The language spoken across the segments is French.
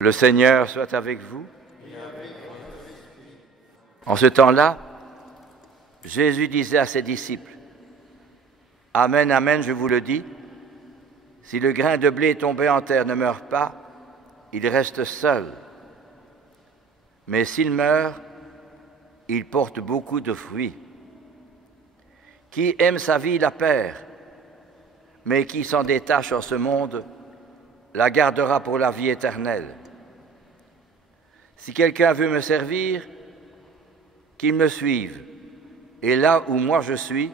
Le Seigneur soit avec vous. En ce temps-là, Jésus disait à ses disciples, « Amen, amen, je vous le dis, si le grain de blé tombé en terre ne meurt pas, il reste seul. Mais s'il meurt, il porte beaucoup de fruits. Qui aime sa vie la perd, mais qui s'en détache en ce monde la gardera pour la vie éternelle. Si quelqu'un veut me servir, qu'il me suive, et là où moi je suis,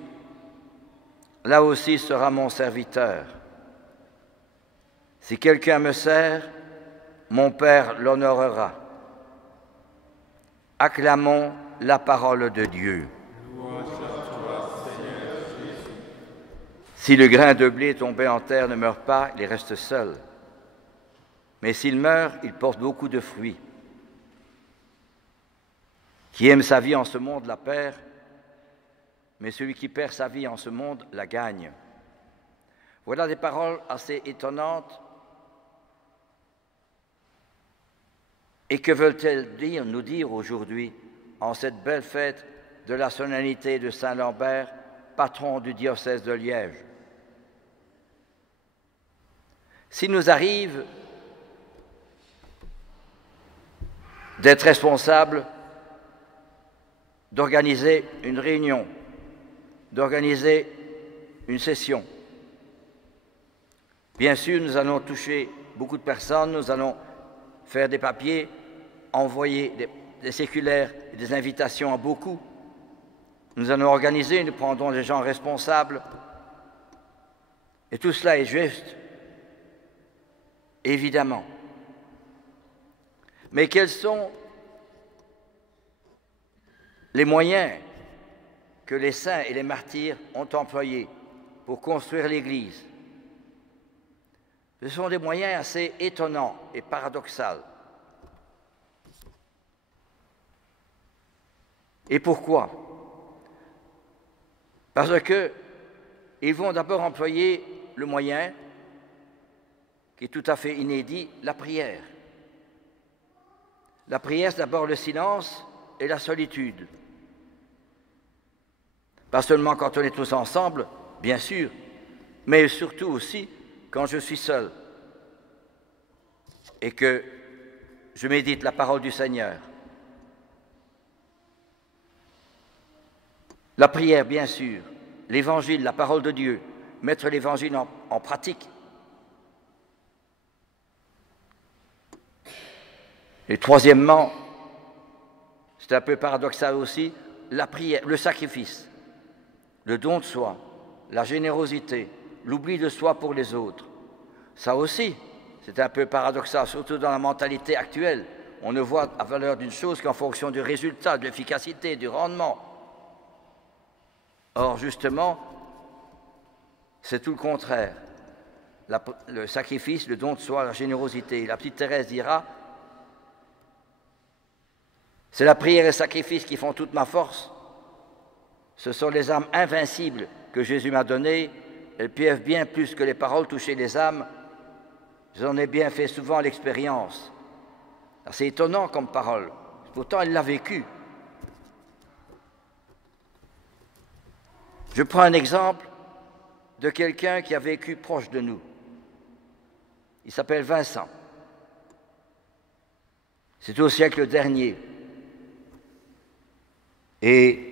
là aussi sera mon serviteur. Si quelqu'un me sert, mon Père l'honorera. » Acclamons la parole de Dieu. Louange à toi, Seigneur Jésus. Si le grain de blé tombé en terre ne meurt pas, il reste seul. Mais s'il meurt, il porte beaucoup de fruits. Qui aime sa vie en ce monde la perd, mais celui qui perd sa vie en ce monde la gagne. Voilà des paroles assez étonnantes. Et que veulent-elles nous dire aujourd'hui, en cette belle fête de la solennité de Saint-Lambert, patron du diocèse de Liège? S'il nous arrive d'être responsables, d'organiser une réunion, d'organiser une session, bien sûr, nous allons toucher beaucoup de personnes, nous allons faire des papiers, envoyer des séculaires et des invitations à beaucoup. Nous allons organiser, nous prendrons des gens responsables. Et tout cela est juste, évidemment. Mais quels sont les moyens que les saints et les martyrs ont employés pour construire l'Église? Ce sont des moyens assez étonnants et paradoxaux. Et pourquoi? Parce qu'ils vont d'abord employer le moyen, qui est tout à fait inédit, la prière. La prière, c'est d'abord le silence et la solitude. Pas seulement quand on est tous ensemble, bien sûr, mais surtout aussi quand je suis seul et que je médite la parole du Seigneur. La prière, bien sûr, l'Évangile, la parole de Dieu, mettre l'Évangile en pratique. Et troisièmement, c'est un peu paradoxal aussi, la prière, le sacrifice, le don de soi, la générosité, l'oubli de soi pour les autres. Ça aussi, c'est un peu paradoxal, surtout dans la mentalité actuelle. On ne voit la valeur d'une chose qu'en fonction du résultat, de l'efficacité, du rendement. Or, justement, c'est tout le contraire. Le sacrifice, le don de soi, la générosité. La petite Thérèse dira, c'est la prière et le sacrifice qui font toute ma force. Ce sont les armes invincibles que Jésus m'a données. Elles peuvent bien plus que les paroles toucher les âmes. J'en ai bien fait souvent l'expérience. C'est étonnant comme parole. Pourtant, elle l'a vécu. Je prends un exemple de quelqu'un qui a vécu proche de nous. Il s'appelle Vincent. C'est au siècle dernier. Et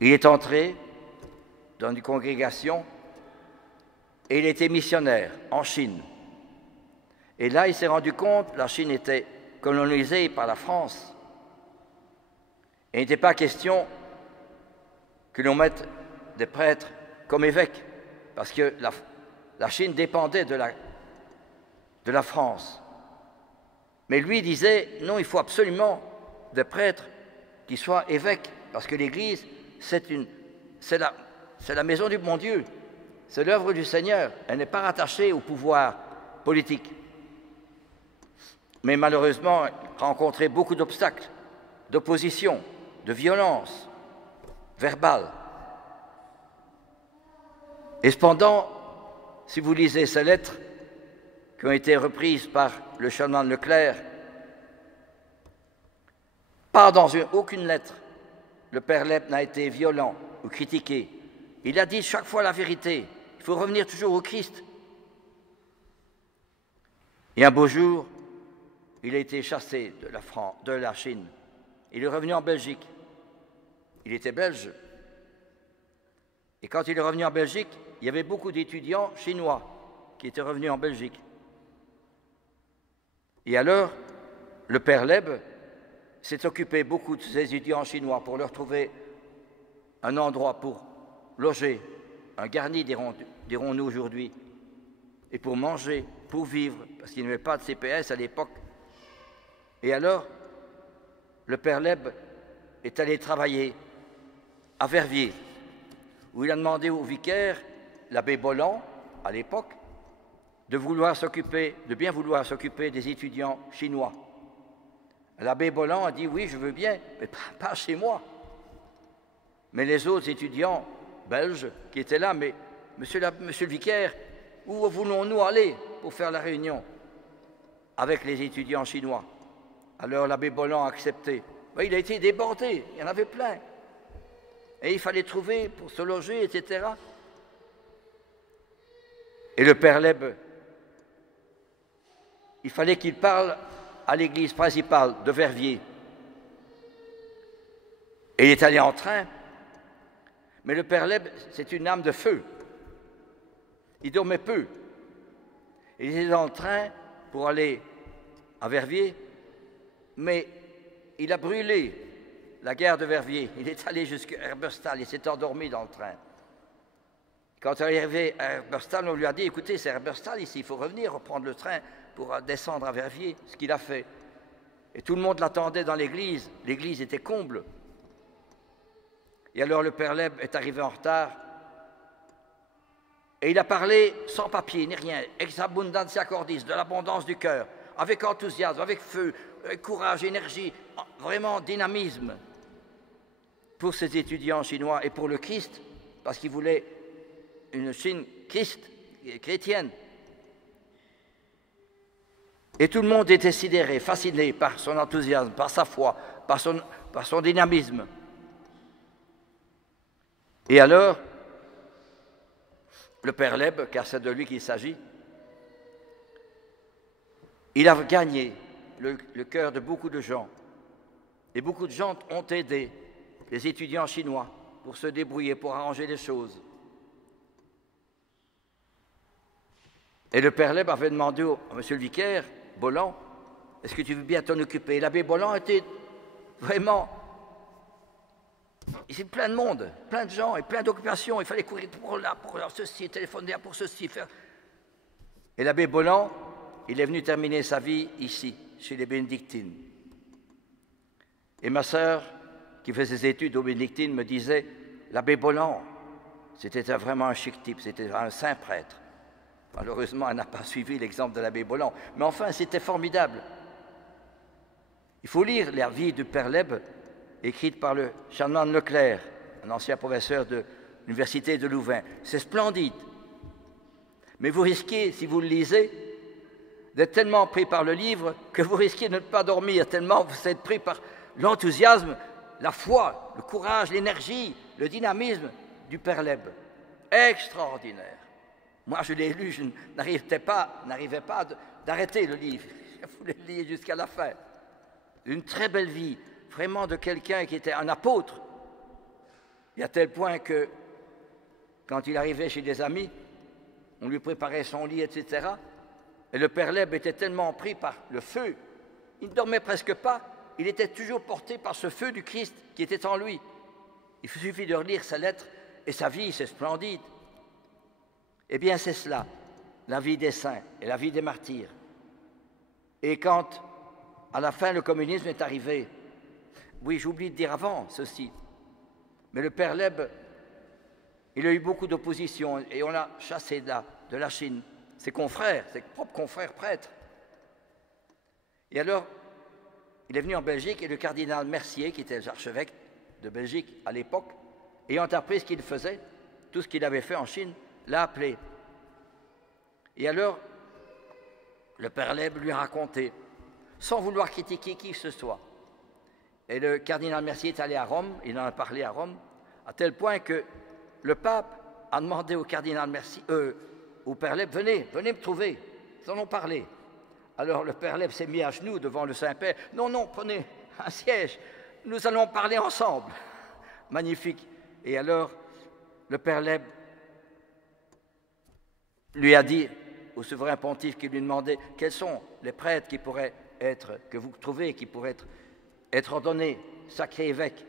il est entré dans une congrégation et il était missionnaire en Chine. Et là, il s'est rendu compte que la Chine était colonisée par la France. Et il n'était pas question que l'on mette des prêtres comme évêques, parce que la Chine dépendait de la France. Mais lui disait, non, il faut absolument des prêtres qui soient évêques, parce que l'Église, c'est la maison du bon Dieu, c'est l'œuvre du Seigneur, elle n'est pas rattachée au pouvoir politique. Mais malheureusement, il a rencontré beaucoup d'obstacles, d'opposition, de violence verbale. Et cependant, si vous lisez ces lettres, qui ont été reprises par le chanoine Leclerc. Pas dans aucune lettre, le Père Leb n'a été violent ou critiqué. Il a dit chaque fois la vérité. Il faut revenir toujours au Christ. Et un beau jour, il a été chassé de la Chine. Il est revenu en Belgique. Il était belge. Et quand il est revenu en Belgique, il y avait beaucoup d'étudiants chinois qui étaient revenus en Belgique. Et alors, le Père Leb s'est occupé beaucoup de ces étudiants chinois pour leur trouver un endroit pour loger, un garni dirons-nous aujourd'hui, et pour manger, pour vivre, parce qu'il n'y avait pas de CPS à l'époque. Et alors, le Père Leb est allé travailler à Verviers, où il a demandé au vicaire, l'abbé Bolland, à l'époque, de bien vouloir s'occuper des étudiants chinois. L'abbé Bolland a dit oui, je veux bien, mais pas chez moi. Mais les autres étudiants belges qui étaient là, mais monsieur le vicaire, où voulons-nous aller pour faire la réunion avec les étudiants chinois? Alors l'abbé Bolland a accepté. Ben, il a été débordé, il y en avait plein. Et il fallait trouver pour se loger, etc. Et le Père Leb, il fallait qu'il parle à l'église principale de Verviers. Et il est allé en train. Mais le Père Leb, c'est une âme de feu. Il dormait peu. Il était en train pour aller à Verviers, mais il a brûlé la gare de Verviers. Il est allé jusqu'à Herberstal, il s'est endormi dans le train. Quand il est arrivé à Herberstal, on lui a dit, écoutez, c'est Herberstal ici, il faut revenir, reprendre le train pour descendre à Verviers, ce qu'il a fait. Et tout le monde l'attendait dans l'église était comble. Et alors le Père Leb est arrivé en retard, et il a parlé sans papier ni rien, ex abundantia cordis, de l'abondance du cœur, avec enthousiasme, avec feu, avec courage, énergie, vraiment dynamisme, pour ces étudiants chinois et pour le Christ, parce qu'il voulait une Chine chrétienne. Et tout le monde était sidéré, fasciné par son enthousiasme, par sa foi, par son dynamisme. Et alors, le Père Leb, car c'est de lui qu'il s'agit, il a gagné le cœur de beaucoup de gens. Et beaucoup de gens ont aidé les étudiants chinois pour se débrouiller, pour arranger les choses. Et le Père Leb avait demandé à monsieur le vicaire, Bolland, est-ce que tu veux bien t'en occuper? Et l'abbé Bolland était vraiment... Il y avait plein de monde, plein de gens et plein d'occupations. Il fallait courir pour là, ceci, téléphoner là pour ceci, faire... Et l'abbé Bolland, il est venu terminer sa vie ici, chez les bénédictines. Et ma sœur, qui fait ses études aux bénédictines, me disait, l'abbé Bolland, c'était vraiment un chic type, c'était un saint prêtre. Malheureusement, elle n'a pas suivi l'exemple de l'abbé Bolland. Mais enfin, c'était formidable. Il faut lire la vie du Père Leb, écrite par le chanoine Leclerc, un ancien professeur de l'université de Louvain. C'est splendide. Mais vous risquez, si vous le lisez, d'être tellement pris par le livre que vous risquez de ne pas dormir, tellement vous êtes pris par l'enthousiasme, la foi, le courage, l'énergie, le dynamisme du Père Leb. Extraordinaire. Moi, je l'ai lu, je n'arrivais pas d'arrêter le livre. Je voulais le lire jusqu'à la fin. Une très belle vie, vraiment de quelqu'un qui était un apôtre. Et à tel point que, quand il arrivait chez des amis, on lui préparait son lit, etc. Et le Père Leb était tellement pris par le feu, il ne dormait presque pas, il était toujours porté par ce feu du Christ qui était en lui. Il suffit de relire sa lettre et sa vie, c'est splendide. Eh bien, c'est cela, la vie des saints et la vie des martyrs. Et quand, à la fin, le communisme est arrivé, oui, j'oublie de dire avant ceci, mais le Père Leb, il a eu beaucoup d'opposition et on l'a chassé de la Chine, ses confrères, ses propres confrères prêtres. Et alors, il est venu en Belgique et le cardinal Mercier, qui était l'archevêque de Belgique à l'époque, ayant appris ce qu'il faisait, tout ce qu'il avait fait en Chine, l'a appelé. Et alors, le père Leb lui a raconté, sans vouloir critiquer qui que ce soit. Et le cardinal Mercier est allé à Rome, il en a parlé à Rome, à tel point que le pape a demandé au cardinal Mercier, au père Leb, venez me trouver, nous en allons parler. Alors le père Leb s'est mis à genoux devant le Saint-Père. Non, prenez un siège, nous allons parler ensemble. Magnifique. Et alors, le père Leb lui a dit au souverain pontife qui lui demandait quels sont les prêtres qui pourraient être, que vous trouvez, qui pourraient être ordonnés, sacrés évêques.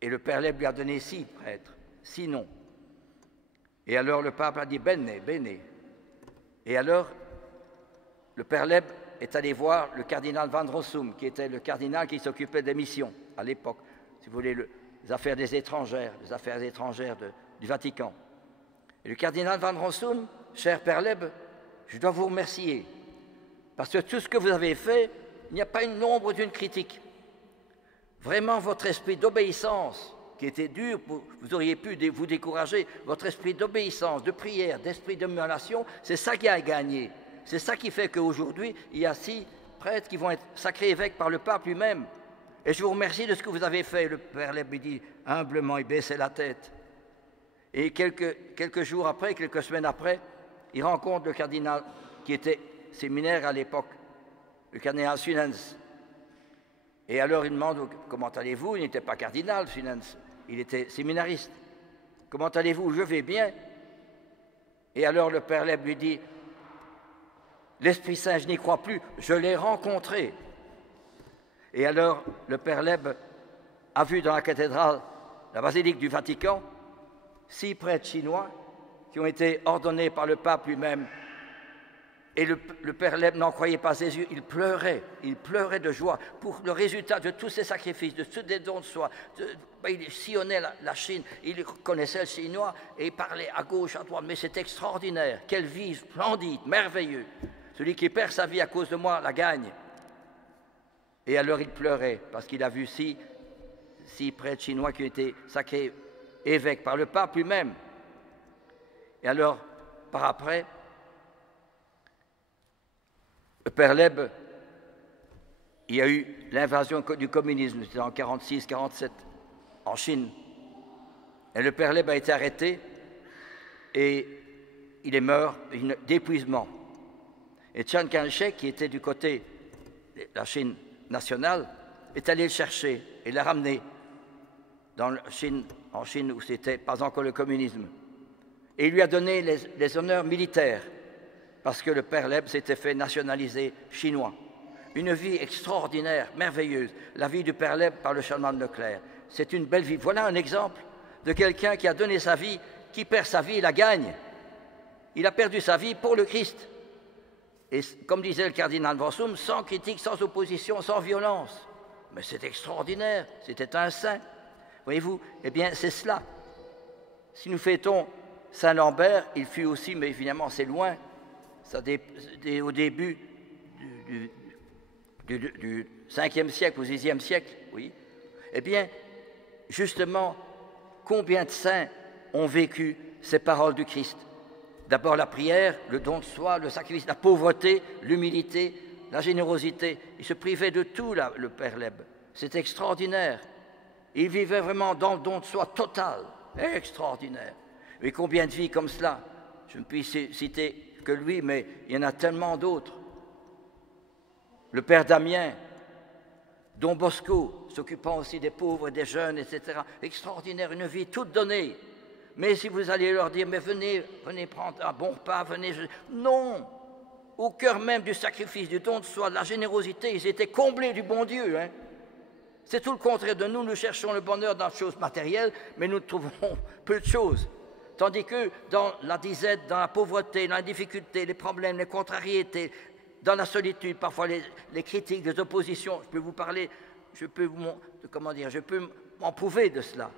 Et le père Leb lui a donné 6 prêtres, 6 noms. Et alors le pape a dit bene. Et alors, le père Leb est allé voir le cardinal Van Rossum, qui était le cardinal qui s'occupait des missions à l'époque, si vous voulez, les affaires étrangères du Vatican. Et le cardinal Van Rossum, cher père Leb, je dois vous remercier, parce que tout ce que vous avez fait, il n'y a pas une ombre d'une critique. Vraiment, votre esprit d'obéissance, qui était dur, vous auriez pu vous décourager, votre esprit d'obéissance, de prière, d'esprit de relation, c'est ça qui a gagné. C'est ça qui fait qu'aujourd'hui, il y a 6 prêtres qui vont être sacrés évêques par le pape lui-même. Et je vous remercie de ce que vous avez fait. Le père Leb lui dit humblement, il baissait la tête. Et quelques jours après, quelques semaines après, il rencontre le cardinal qui était séminaire à l'époque, le cardinal Sunens. Et alors il demande comment allez-vous? Il n'était pas cardinal, Sunens, il était séminariste. Comment allez-vous? Je vais bien. Et alors le père Leb lui dit, l'Esprit Saint, je n'y crois plus, je l'ai rencontré. Et alors le père Leb a vu dans la cathédrale, la basilique du Vatican, 6 prêtres chinois qui ont été ordonnés par le pape lui-même. Et le père Leb n'en croyait pas ses yeux, il pleurait de joie pour le résultat de tous ces sacrifices, de tous les dons de soi. Il sillonnait la Chine, il connaissait le chinois et il parlait à gauche, à droite, mais c'est extraordinaire, quelle vie splendide, merveilleuse. Celui qui perd sa vie à cause de moi la gagne. Et alors il pleurait parce qu'il a vu 6 prêtres chinois qui ont été sacrés évêques par le pape lui-même. Et alors, par après, le père Leb, il y a eu l'invasion du communisme, c'était en 1946-1947, en Chine. Et le père Leb a été arrêté et il est mort d'épuisement. Et Chiang Kai-shek, qui était du côté de la Chine nationale, est allé le chercher et l'a ramené en Chine où c'était pas encore le communisme. Et il lui a donné les honneurs militaires parce que le père Leb s'était fait nationaliser chinois. Une vie extraordinaire, merveilleuse, la vie du père Leb par le chanoine Leclerc. C'est une belle vie. Voilà un exemple de quelqu'un qui a donné sa vie, qui perd sa vie, il la gagne. Il a perdu sa vie pour le Christ. Et comme disait le cardinal Van Rossum, sans critique, sans opposition, sans violence. Mais c'est extraordinaire, c'était un saint. Voyez-vous, eh bien c'est cela. Si nous fêtons Saint-Lambert, il fut aussi, mais évidemment c'est loin, ça au début du 5e siècle, au 6e siècle, oui. Eh bien, justement, combien de saints ont vécu ces paroles du Christ? D'abord la prière, le don de soi, le sacrifice, la pauvreté, l'humilité, la générosité. Il se privait de tout, là, le père Leb. C'est extraordinaire. Il vivait vraiment dans le don de soi total, extraordinaire. Mais combien de vies comme cela? Je ne puis citer que lui, mais il y en a tellement d'autres. Le père Damien, Don Bosco, s'occupant aussi des pauvres, des jeunes, etc. Extraordinaire, une vie toute donnée. Mais si vous allez leur dire, mais venez prendre un bon repas, non, au cœur même du sacrifice, du don de soi, de la générosité, ils étaient comblés du bon Dieu. Hein. C'est tout le contraire de nous, nous cherchons le bonheur dans les choses matérielles, mais nous trouvons peu de choses. Tandis que dans la disette, dans la pauvreté, dans la difficulté, les problèmes, les contrariétés, dans la solitude, parfois les critiques, les oppositions, je peux m'en prouver de cela.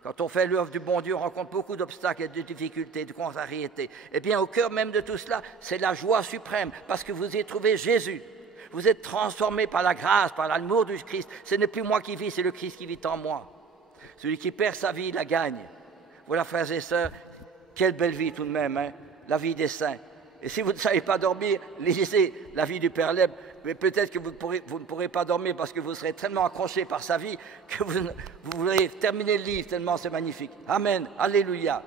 Quand on fait l'œuvre du bon Dieu, on rencontre beaucoup d'obstacles et de difficultés, de contrariétés. Eh bien, au cœur même de tout cela, c'est la joie suprême, parce que vous y trouvez Jésus. Vous êtes transformés par la grâce, par l'amour du Christ. Ce n'est plus moi qui vis, c'est le Christ qui vit en moi. Celui qui perd sa vie, la gagne. Voilà, frères et sœurs, quelle belle vie tout de même, hein, la vie des saints. Et si vous ne savez pas dormir, lisez la vie du Père Leb. Mais peut-être que vous ne pourrez pas dormir parce que vous serez tellement accroché par sa vie que vous voudrez terminer le livre tellement c'est magnifique. Amen. Alléluia.